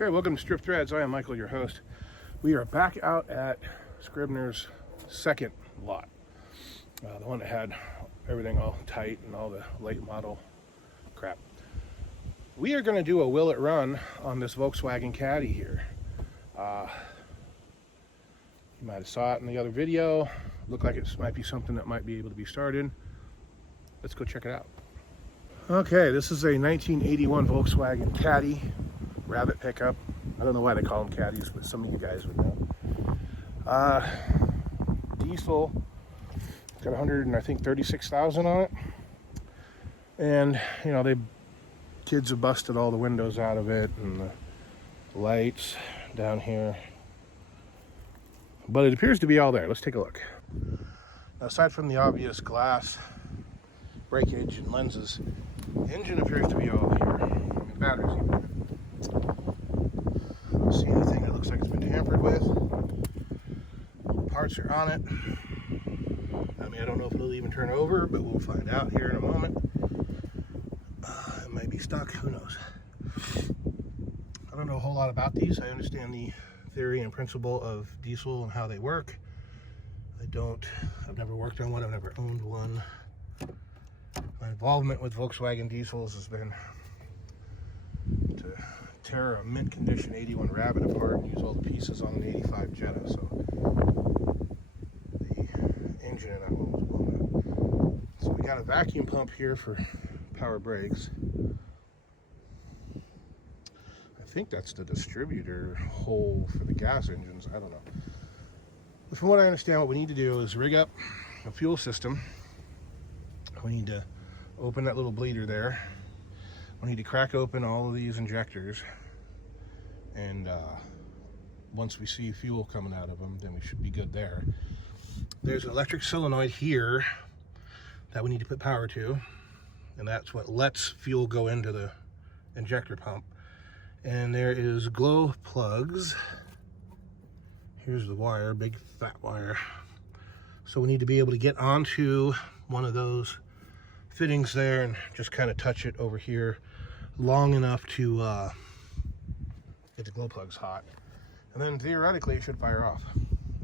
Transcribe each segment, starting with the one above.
Okay, welcome to Strip Threads. I am Michael, your host. We are back out at Scribner's second lot. The one that had everything all tight and all the late model crap. We are going to do a will it run on this Volkswagen Caddy here. You might have saw it in the other video. Looked like it might be something that might be able to be started. Let's go check it out. Okay, this is a 1981 Volkswagen Caddy. Rabbit pickup. I don't know why they call them caddies, but some of you guys would know. Diesel, got 136,000 on it, and you know kids have busted all the windows out of it and the lights down here, but it appears to be all there. Let's take a look. Now, aside from the obvious glass breakage and lenses, the engine appears to be all here. And the batteries even. I don't see anything that looks like it's been tampered with. Parts are on it. I mean, I don't know if it'll even turn over, but we'll find out here in a moment. It might be stuck, who knows. I don't know a whole lot about these. I understand the theory and principle of diesel and how they work. I've never worked on one, I've never owned one. My involvement with Volkswagen diesels has been to tear a mint condition 81 Rabbit apart and use all the pieces on an 85 Jetta, so the engine in that one was blown up. So we got a vacuum pump here for power brakes. I think that's the distributor hole for the gas engines, I don't know. But from what I understand, what we need to do is rig up a fuel system. We need to open that little bleeder there. We need to crack open all of these injectors, and once we see fuel coming out of them, then we should be good there. There's an electric solenoid here that we need to put power to, and that's what lets fuel go into the injector pump. And there is glow plugs. Here's the wire, big fat wire. So we need to be able to get onto one of those fittings there and just kind of touch it over here long enough to get the glow plugs hot, and then theoretically it should fire off.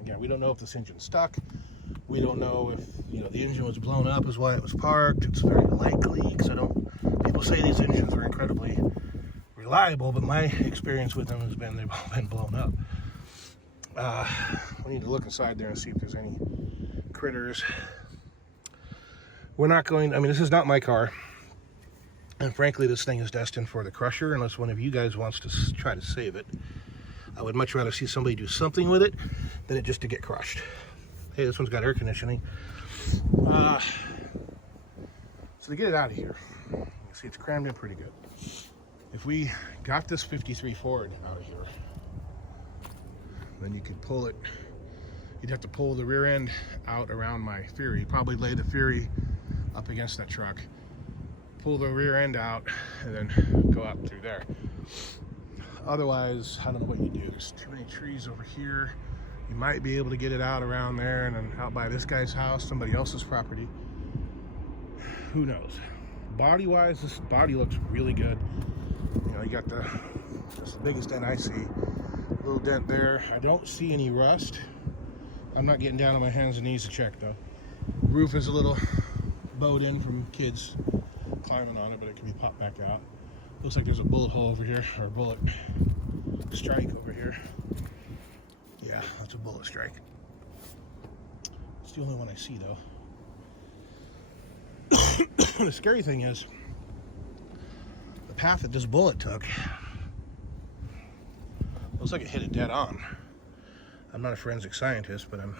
Again, we don't know if this engine's stuck. We don't know if the engine was blown up is why it was parked. It's very likely, because people say these engines are incredibly reliable, but my experience with them has been they've all been blown up. We need to look inside there and see if there's any critters. We're not going, this is not my car, and frankly this thing is destined for the crusher unless one of you guys wants to try to save it. I would much rather see somebody do something with it than it just to get crushed. Hey, this one's got air conditioning. So to get it out of here, you can see it's crammed in pretty good. If we got this 53 Ford out of here, then you could pull it. You'd have to pull the rear end out around my Fury, probably lay the Fury up against that truck, pull the rear end out, and then go up through there. Otherwise, I don't know what you do. There's too many trees over here. You might be able to get it out around there and then out by this guy's house, somebody else's property. Who knows? Body-wise, this body looks really good. You got that's the biggest dent I see. A little dent there. I don't see any rust. I'm not getting down on my hands and knees to check though. Roof is a little bowed in from kids climbing on it, but it can be popped back out. Looks like there's a bullet hole over here, or a bullet strike over here. Yeah, that's a bullet strike. It's the only one I see though. The scary thing is the path that this bullet took. Looks like it hit it dead on. I'm not a forensic scientist, but I'm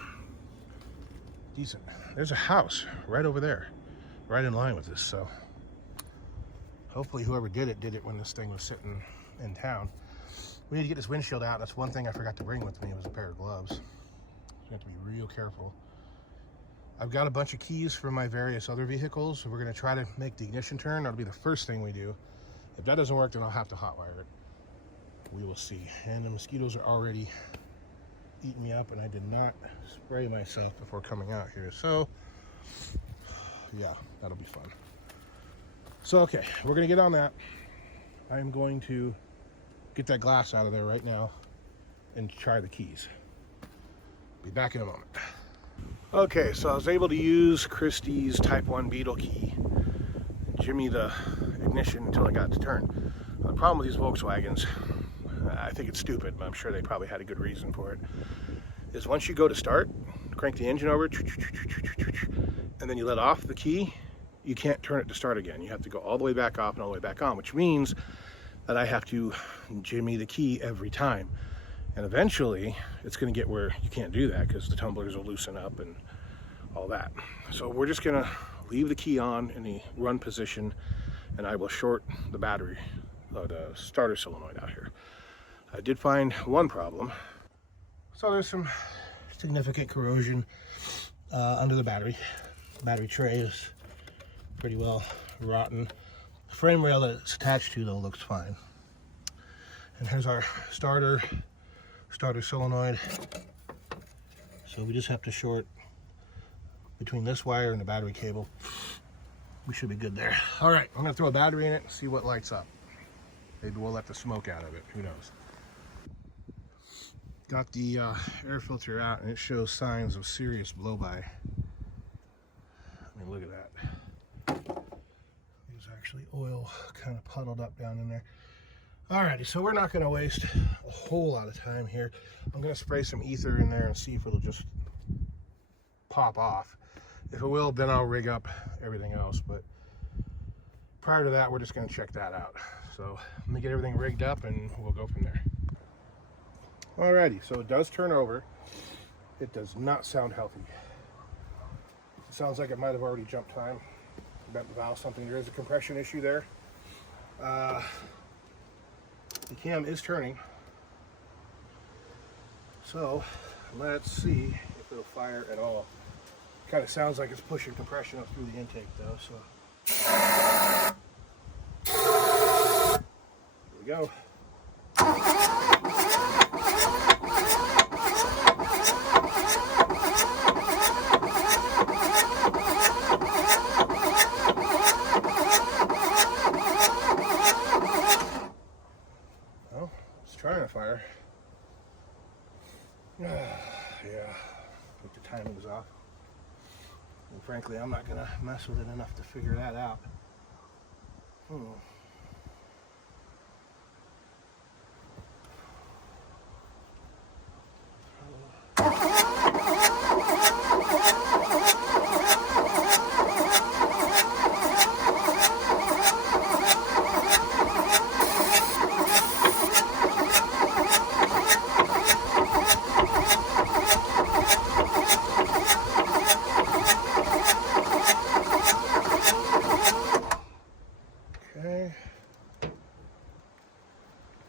decent. There's a house right over there, right in line with this, so hopefully whoever did it when this thing was sitting in town. We need to get this windshield out. That's one thing I forgot to bring with me, was a pair of gloves. So you have to be real careful. I've got a bunch of keys for my various other vehicles, so we're going to try to make the ignition turn. That'll be the first thing we do. If that doesn't work, then I'll have to hotwire it. We will see. And the mosquitoes are already eating me up, and I did not spray myself before coming out here, so yeah, that'll be fun. So okay, we're gonna get on that. I'm going to get that glass out of there right now and try the keys. Be back in a moment. Okay, so I was able to use Christie's Type 1 Beetle key, jimmy the ignition until I got it to turn. The problem with these Volkswagens, I think it's stupid, but I'm sure they probably had a good reason for it, is once you go to start, crank the engine over, and then you let off the key, you can't turn it to start again. You have to go all the way back off and all the way back on, which means that I have to jimmy the key every time. And eventually, it's gonna get where you can't do that because the tumblers will loosen up and all that. So we're just gonna leave the key on in the run position, and I will short the battery, the starter solenoid out here. I did find one problem. So there's some significant corrosion under the battery. The battery tray is pretty well rotten. The frame rail that it's attached to though looks fine. And here's our starter solenoid. So we just have to short between this wire and the battery cable. We should be good there. All right, I'm gonna throw a battery in it and see what lights up. Maybe we'll let the smoke out of it, who knows. Got the air filter out and it shows signs of serious blow-by. I mean, look at that. There's actually oil kind of puddled up down in there. Alrighty, so we're not gonna waste a whole lot of time here. I'm gonna spray some ether in there and see if it'll just pop off. If it will, then I'll rig up everything else, but prior to that, we're just gonna check that out. So let me get everything rigged up and we'll go from there. Alrighty, so it does turn over. It does not sound healthy. It sounds like it might have already jumped time. Bent the valve, something. There is a compression issue there. The cam is turning. So let's see if it'll fire at all. Kind of sounds like it's pushing compression up through the intake though, so. Here we go. Well, it's trying to fire. Yeah, I think the timing's off. And frankly, I'm not gonna mess with it enough to figure that out.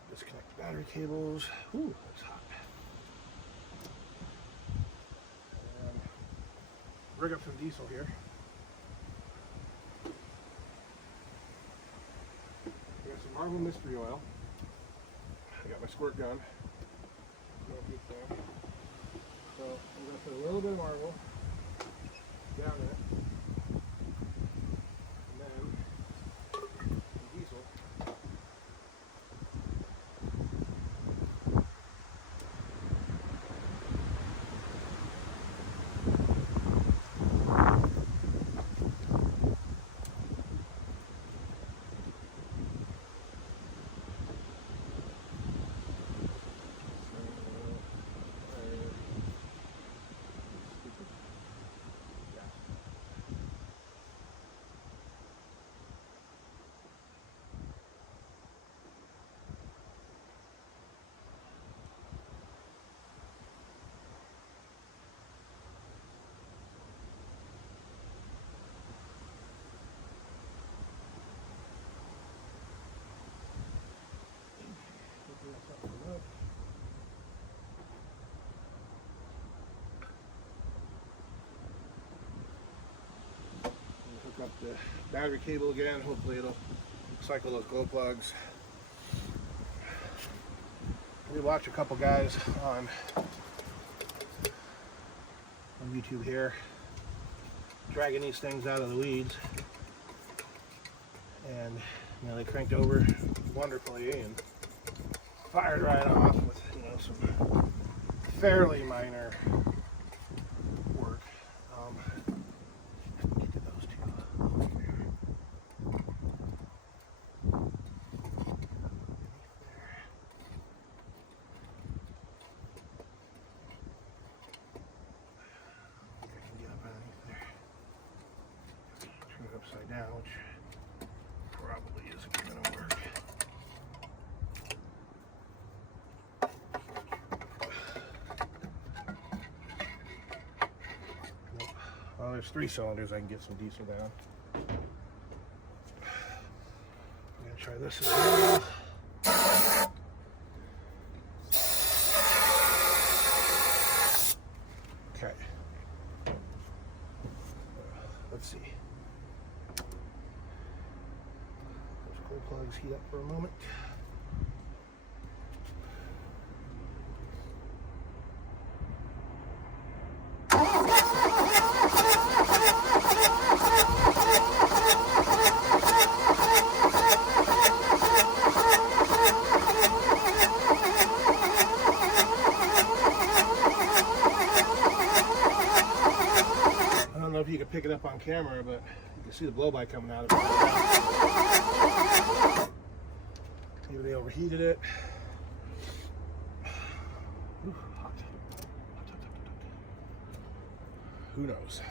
Disconnect the battery cables. Ooh, that's hot. And rig up some diesel here. I got some Marvel Mystery Oil. I got my squirt gun. No good there. So I'm going to put a little bit of Marvel down in it. And then some diesel. Hook up the battery cable again. Hopefully it'll cycle those glow plugs. We watch a couple guys on YouTube here dragging these things out of the weeds, and you know, they cranked over wonderfully, and fired right off with, you know, some fairly minor work. Get to those two. Turn it upside down, which probably isn't going to work. Nope. Well, there's 3 cylinders. I can get some diesel down. I'm going to try this as well. Okay. Let's see. Those cold plugs heat up for a moment. I don't know if you can pick it up on camera, but you can see the blow-by coming out of it. Maybe they overheated it. Ooh, hot. Who knows?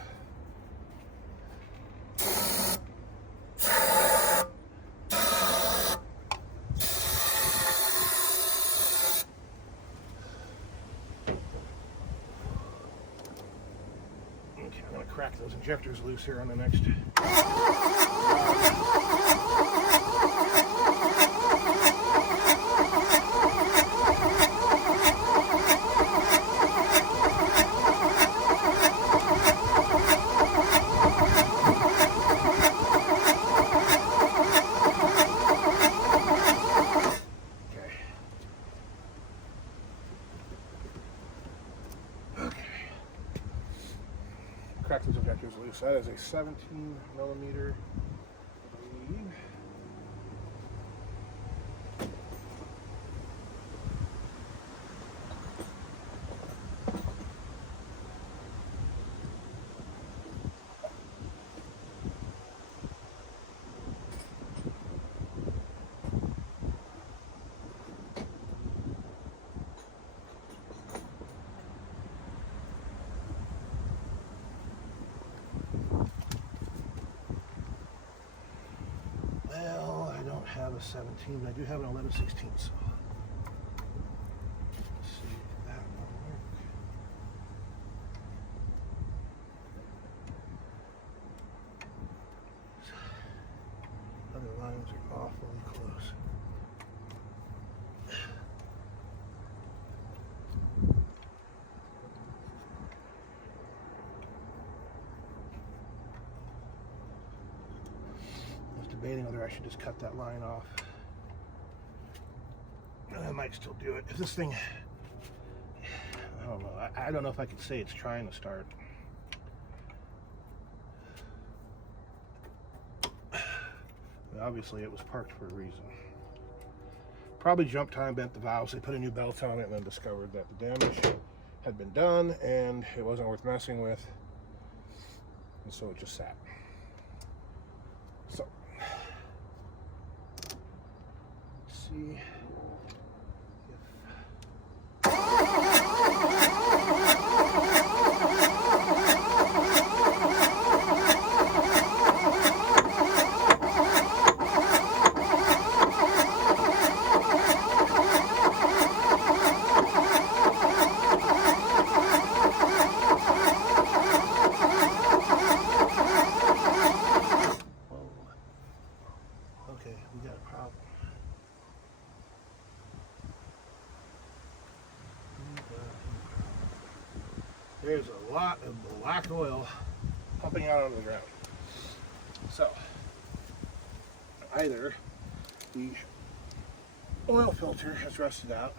Okay, I'm going to crack those injectors loose here on the next. Crack those injectors loose. That is a 17 millimeter, I believe. Well, I don't have a 17, but I do have an 11/16, so let's see if that will work. Other lines are awfully close. Debating whether I should just cut that line off. I might still do it. If this thing, I don't know. I don't know if I could say it's trying to start. But obviously it was parked for a reason. Probably jump time, bent the valves. They put a new belt on it and then discovered that the damage had been done and it wasn't worth messing with. And so it just sat. So see okay, we got a problem. There's a lot of black oil pumping out onto the ground. So, either the oil filter has rusted out,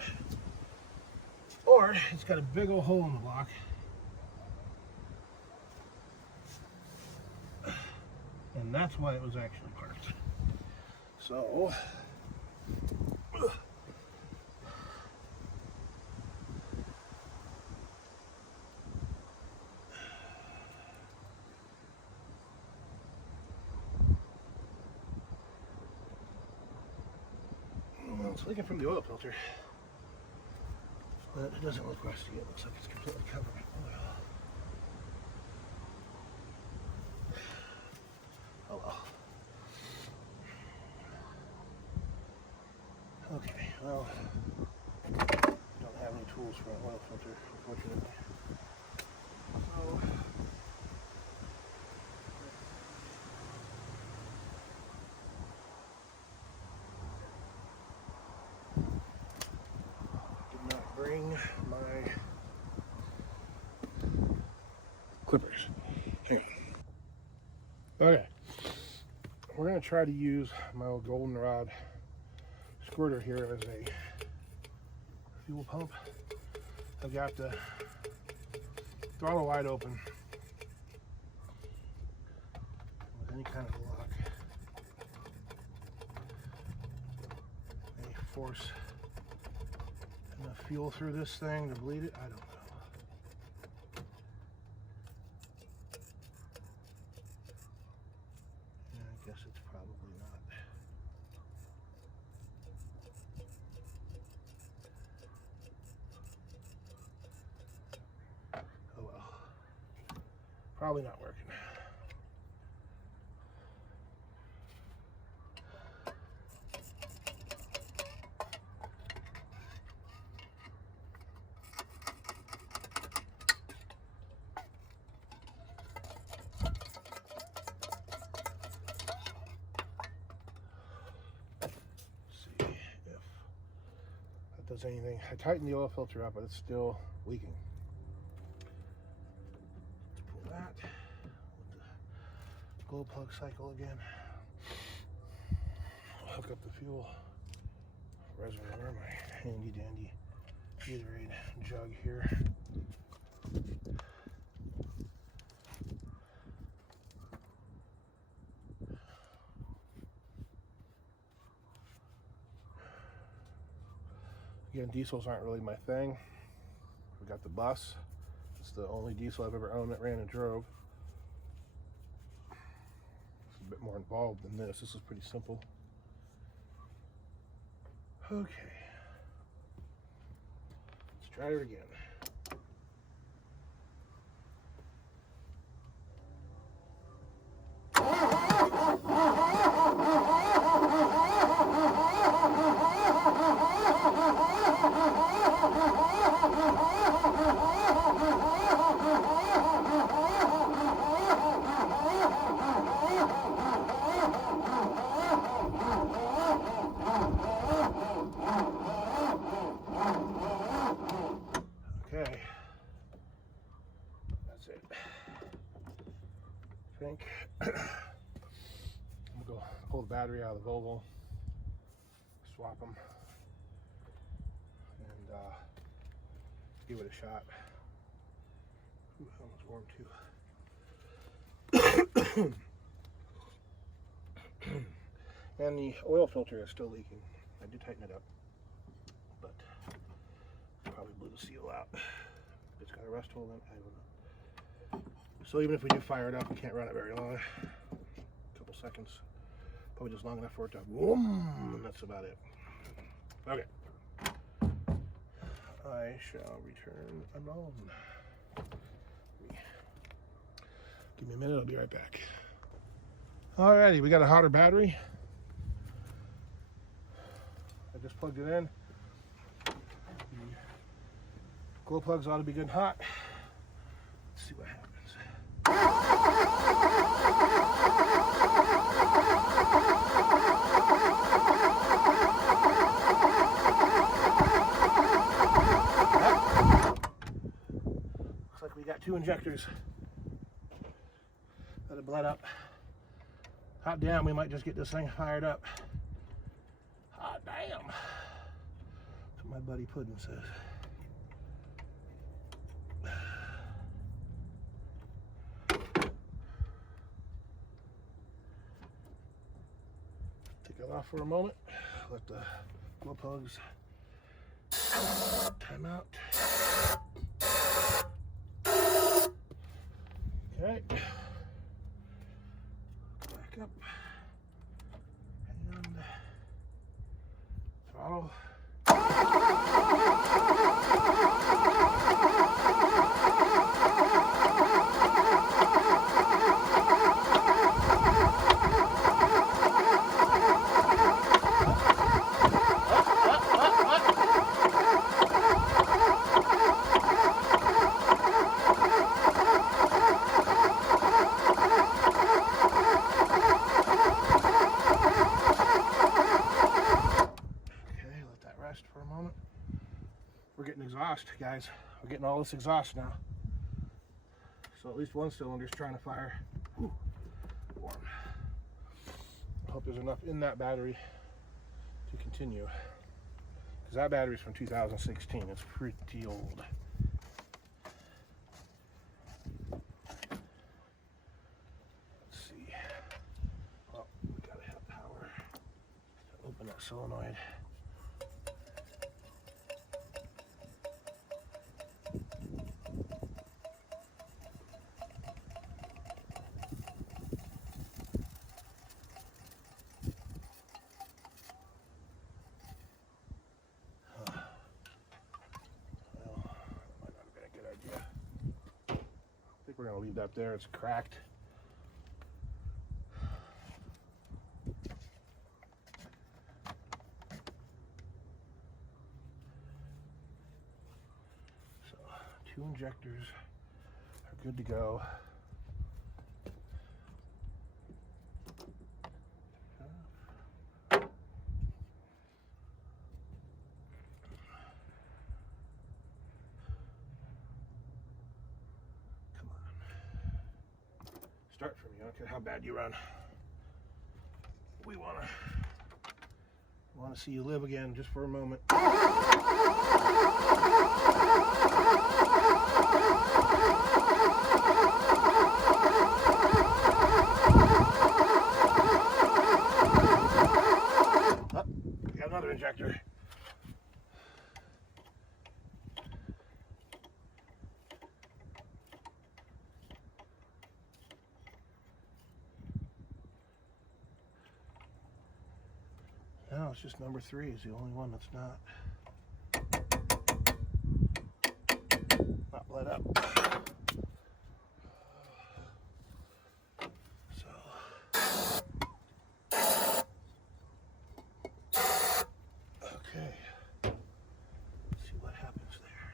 or it's got a big old hole in the block. And that's why it was actually parked. So, It's leaking from the oil filter, but it doesn't look rusty. It looks like it's completely covered in oil. Oh well. Okay, well, don't have any tools for an oil filter, unfortunately. So, did not bring my clippers. Hang on. Okay, we're going to try to use my old goldenrod squirter here as a fuel pump. I've got the throttle wide open with any kind of lock. May force enough fuel through this thing to bleed it. I don't know. Yeah, I guess it's probably not. Oh well. Probably not working. Does anything. I tightened the oil filter up, but it's still leaking. Let's pull that with the glow plug cycle again. I'll hook up the fuel reservoir, my handy dandy Gatorade jug here. Again, diesels aren't really my thing. We got the bus. It's the only diesel I've ever owned that ran and drove. It's a bit more involved than this. This is pretty simple. Okay. Let's try it again. Okay, that's it. I think I'm gonna go pull the battery out of the Volvo, swap them, and give it a shot. Ooh, that one's warm too. And the oil filter is still leaking. I did tighten it up, but probably blew the seal out. It's got a rust hole in it, I don't know. So even if we do fire it up, we can't run it very long. A couple seconds. Probably just long enough for it to boom, and that's about it. Okay. I shall return anon. Give me a minute, I'll be right back. Alrighty, we got a hotter battery. I just plugged it in. The glow plugs ought to be good and hot. Let's see what happens. Looks like we got 2 injectors that have bled up. Hot damn, we might just get this thing fired up. Hot damn. That's what my buddy Puddin says. Take it off for a moment. Let the glow plugs time out. Okay. Back up. And throttle. we're getting exhaust, guys. We're getting all this exhaust now. So at least one cylinder's trying to fire. Whew, warm. I hope there's enough in that battery to continue. Because that battery's from 2016. It's pretty old. Let's see. Well, we gotta have power to open that solenoid. We're going to leave that there. It's cracked. So, 2 injectors are good to go. Start from you. I don't care how bad you run. We want to see you live again just for a moment. Oh, we got another injector. No, it's just number 3 is the only one that's not bled up. So okay, let's see what happens there.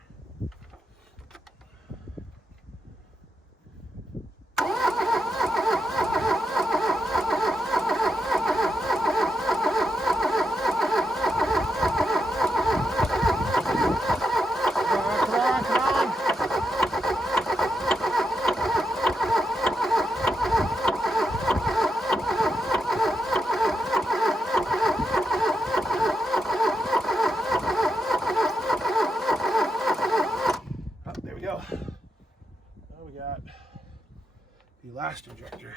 The last injector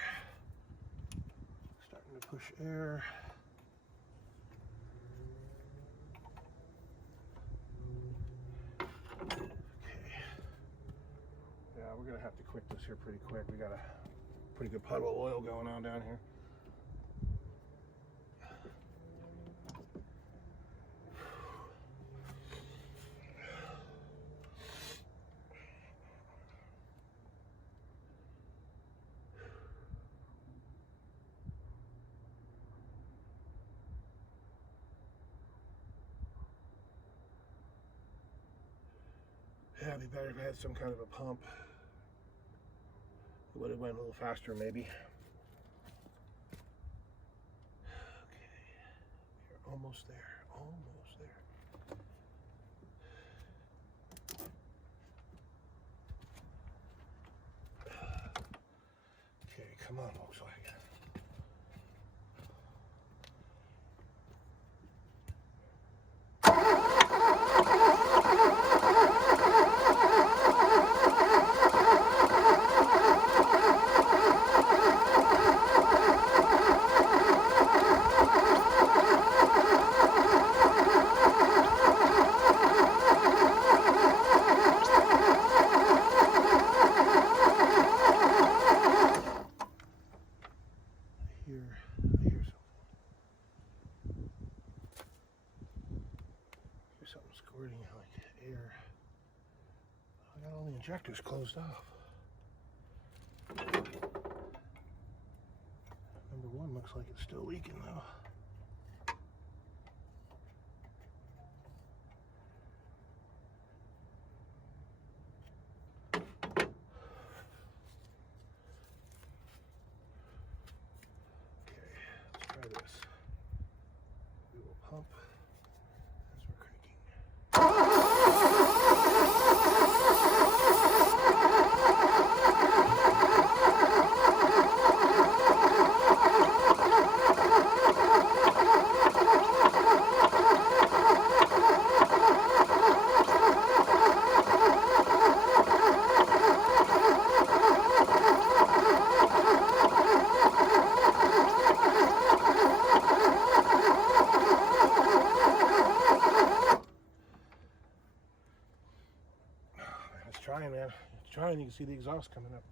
starting to push air. Okay. Yeah, we're gonna have to quit this here pretty quick. We got a pretty good puddle of oil going on down here. Yeah, it'd be better if I had some kind of a pump. It would have went a little faster, maybe. Okay, we're almost there, almost there. Okay, come on, Volkswagen. Something squirting like air. I got all the injectors closed off. Number 1 looks like it's still leaking though. Okay, let's try this. We will pump as we're cranking. trying, man. It's trying. You can see the exhaust coming up.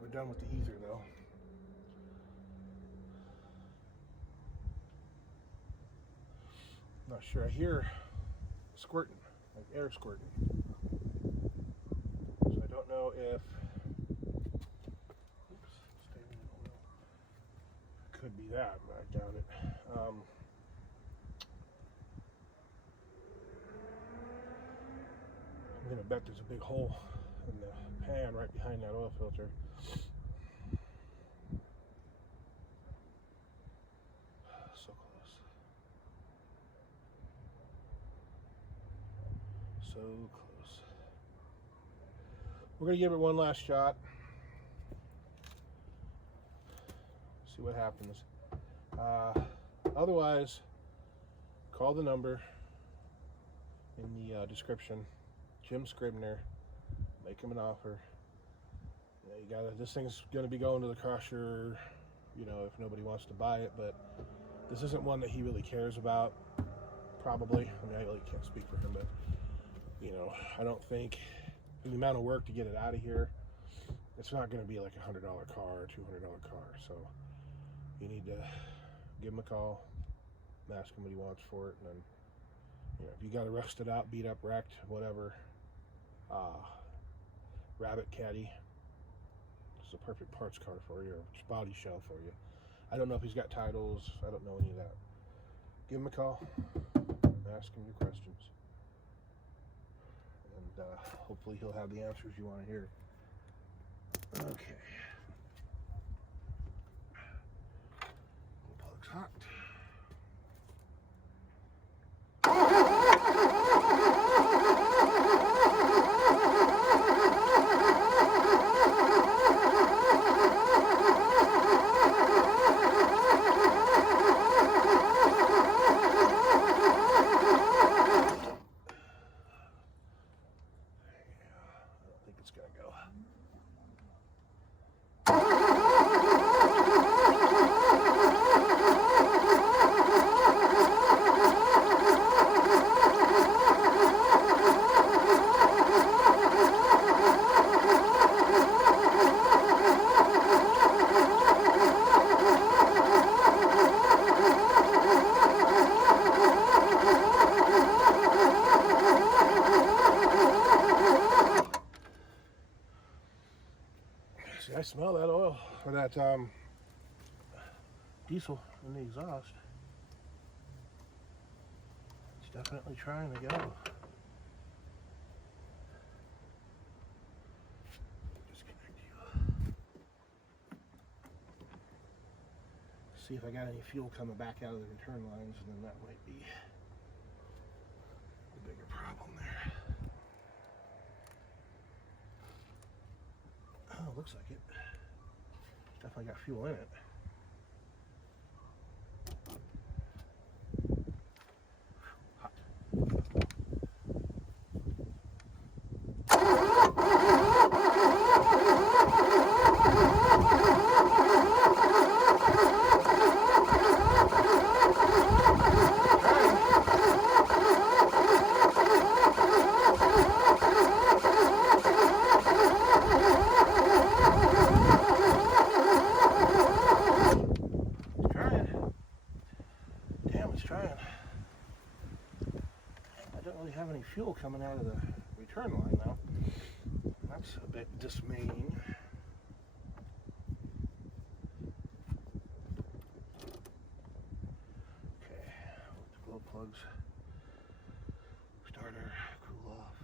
We're done with the ether, though. Not sure. I hear squirting, like air squirting. So I don't know if. Oops, stay in the oil. Could be that, but I doubt it. I'm gonna bet there's a big hole in the pan right behind that oil filter. So close. So close. We're gonna give it one last shot. See what happens. Otherwise, call the number in the description. Jim Scribner. Make him an offer. You gotta. This thing's gonna be going to the crusher. You know, if nobody wants to buy it, but this isn't one that he really cares about. Probably. I mean, I really can't speak for him, but you know, I don't think the amount of work to get it out of here. It's not going to be like a $100 car or $200 car. So you need to give him a call, ask him what he wants for it, and then, you know, if you got to rust it out, beat up, wrecked, whatever. Rabbit Caddy. It's a perfect parts car for you, or body shell for you. I don't know if he's got titles. I don't know any of that. Give him a call. Ask him your questions. And hopefully he'll have the answers you want to hear. Okay. Plug's hot. I smell that oil, or that diesel in the exhaust. It's definitely trying to go. Disconnect you. See if I got any fuel coming back out of the return lines, and then that might be the bigger problem there. Oh, looks like it. Definitely got fuel in it. Hot. Have any fuel coming out of the return line now. That's a bit dismaying. Okay, let the glow plugs, starter, cool off.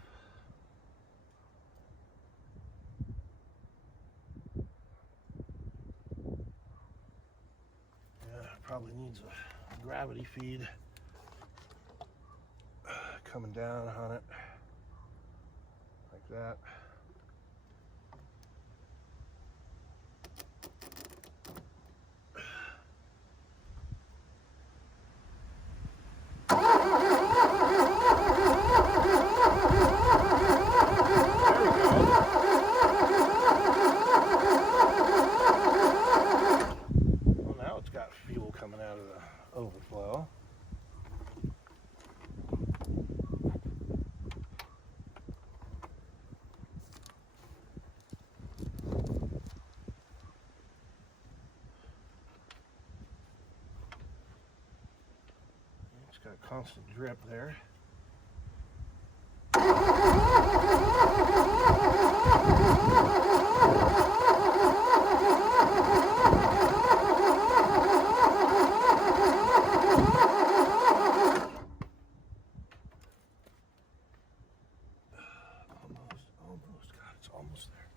Yeah, it probably needs a gravity feed coming down on it like that. Well, now it's got fuel coming out of the overflow. got constant drip there. Almost. God, it's almost there.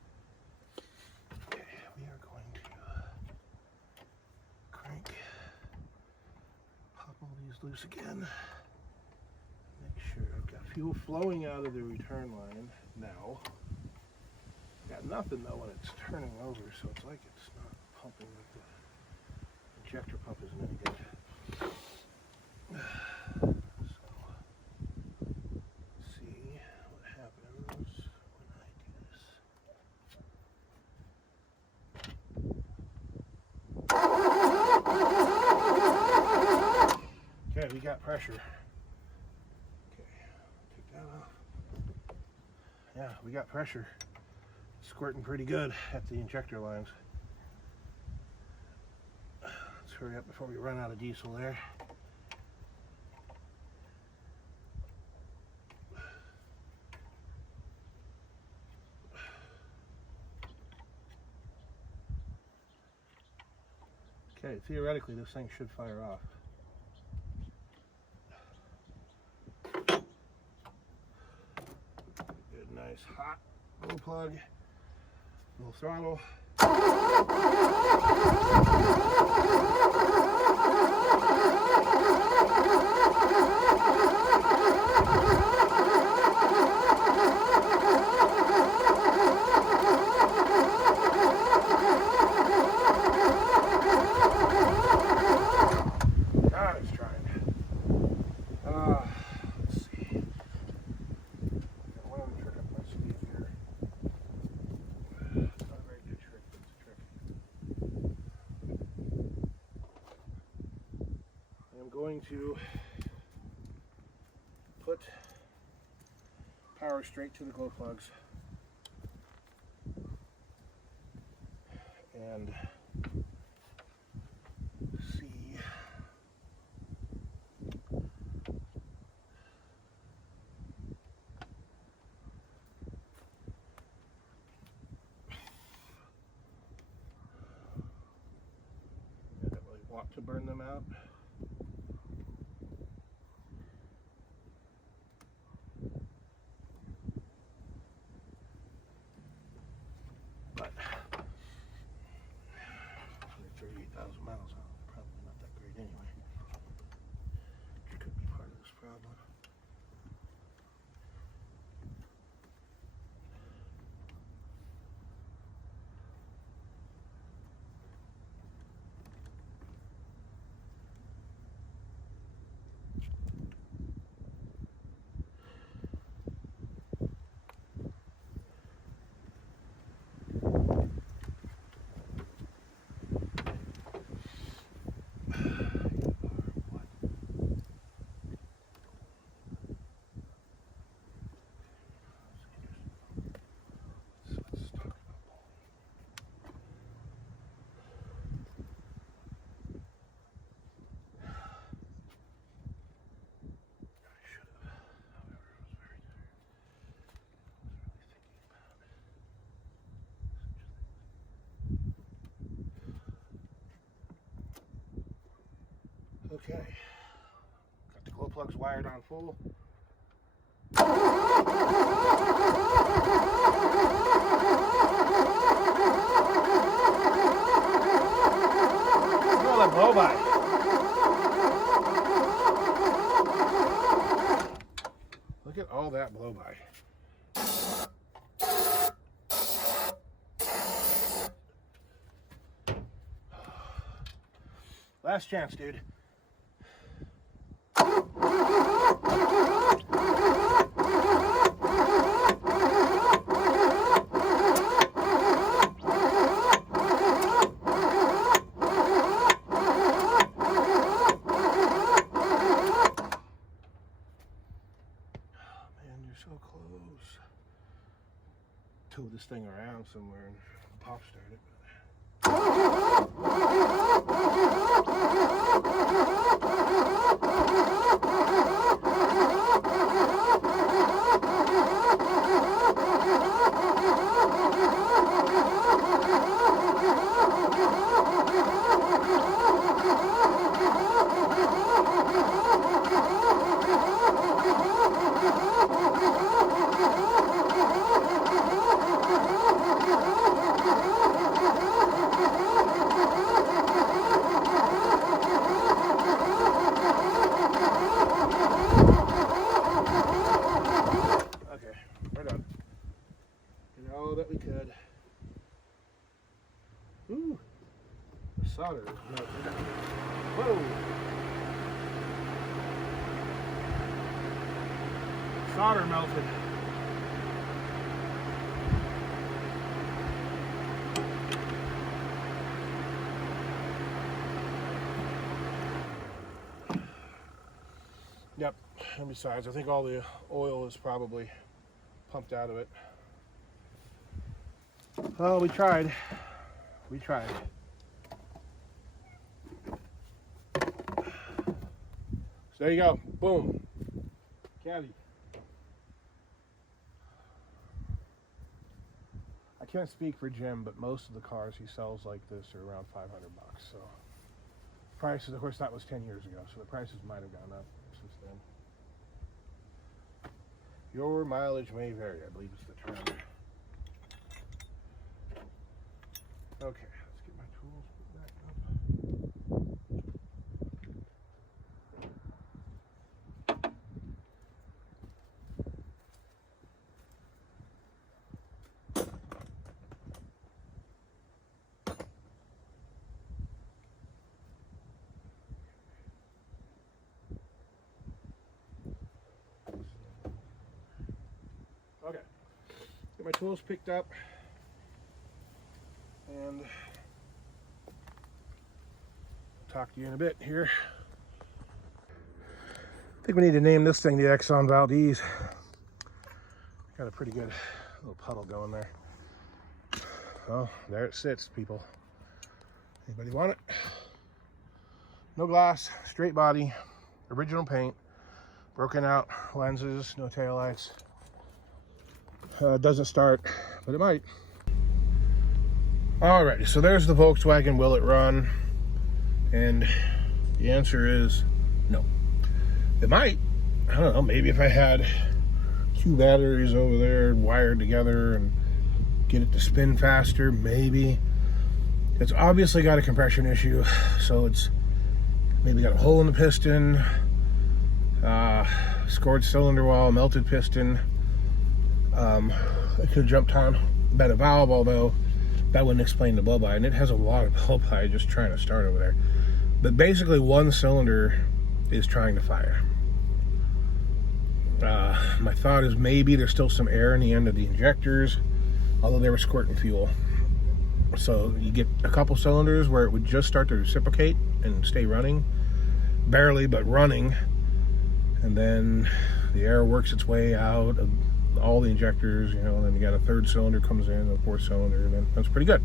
Okay, we are going to crank, pop all these loose again. Make sure I've got fuel flowing out of the return line now. Got nothing though when it's turning over, so it's like it's not pumping. Like the injector pump isn't any good. Okay, we got pressure. Okay, take that off. Yeah, we got pressure. Squirting pretty good at the injector lines. Let's hurry up before we run out of diesel there. Okay, theoretically this thing should fire off. Good, nice hot glow plug, little throttle. Going to put power straight to the glow plugs and see I don't really want to burn them out. But 38,000 miles out, probably not that great anyway. Which could be part of this problem. Okay, got the glow plugs wired on full. Look at all that blow by. Look at all that blow by. Last chance, dude. So close. Tow this thing around somewhere and pop start it. solder is melted. Whoa! Solder melted. Yep, and besides, I think all the oil is probably pumped out of it. Well, we tried. We tried. So there you go. Boom. Caddy. I can't speak for Jim, but most of the cars he sells like this are around $500. So prices, of course, that was 10 years ago, so the prices might have gone up since then. Your mileage may vary, I believe is the term. Okay, let's get my tools back up. Okay, get my tools picked up. And talk to you in a bit here. I think we need to name this thing the Exxon Valdez. Got a pretty good little puddle going there. Oh, there it sits, people. Anybody want it? No glass, straight body, original paint, broken out lenses, no taillights. Doesn't start, but it might. Alrighty, so there's the Volkswagen. Will it run? And the answer is no. It might. I don't know, maybe if I had 2 batteries over there wired together and get it to spin faster, maybe. It's obviously got a compression issue, so it's maybe got a hole in the piston, scored cylinder wall, melted piston. I could have jumped on about a valve, although that wouldn't explain the blow-by, and it has a lot of blow-by just trying to start over there. But basically one cylinder is trying to fire. My thought is maybe there's still some air in the end of the injectors, although they were squirting fuel. So you get a couple cylinders where it would just start to reciprocate and stay running, barely, but running, and then the air works its way out of all the injectors, you know, and then you got a 3rd cylinder comes in, a 4th cylinder, and then that's pretty good.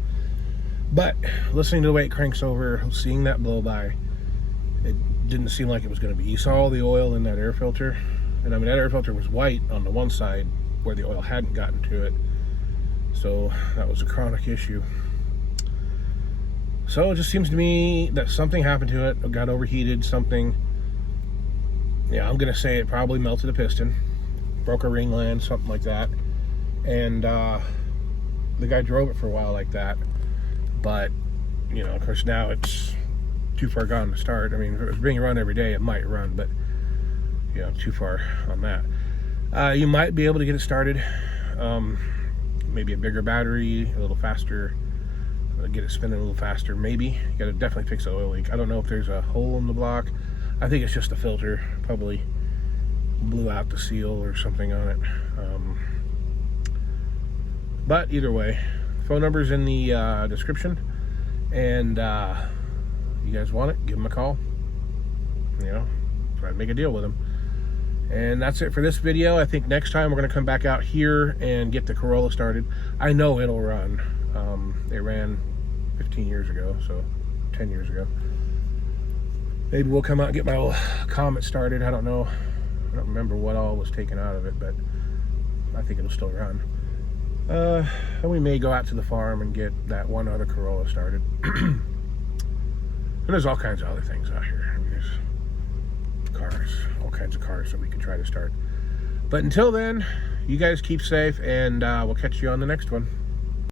But listening to the way it cranks over, seeing that blow by, it didn't seem like it was going to be. You saw all the oil in that air filter, and I mean that air filter was white on the one side where the oil hadn't gotten to it, so that was a chronic issue. So it just seems to me that something happened to it. It got overheated, something. Yeah, I'm going to say it probably melted a piston, broke a ring land, something like that. And the guy drove it for a while like that, but you know, of course now it's too far gone to start. I mean, if it was being run every day, it might run, but you know, too far on that. You might be able to get it started, maybe a bigger battery, a little faster, get it spinning a little faster. Maybe you got to definitely fix the oil leak. I don't know if there's a hole in the block. I think it's just a filter, probably blew out the seal or something on it. But either way, phone number's in the description, and you guys want it, give them a call. You know, try to make a deal with them. And that's it for this video. I think next time we're going to come back out here and get the Corolla started. I know it'll run. It ran 15 years ago, so 10 years ago. Maybe we'll come out and get my little Comet started. I don't know. I don't remember what all was taken out of it, but I think it'll still run. And we may go out to the farm and get that one other Corolla started. And there's all kinds of other things out here. I mean, there's cars, all kinds of cars that we could try to start. But until then, you guys keep safe, and we'll catch you on the next one.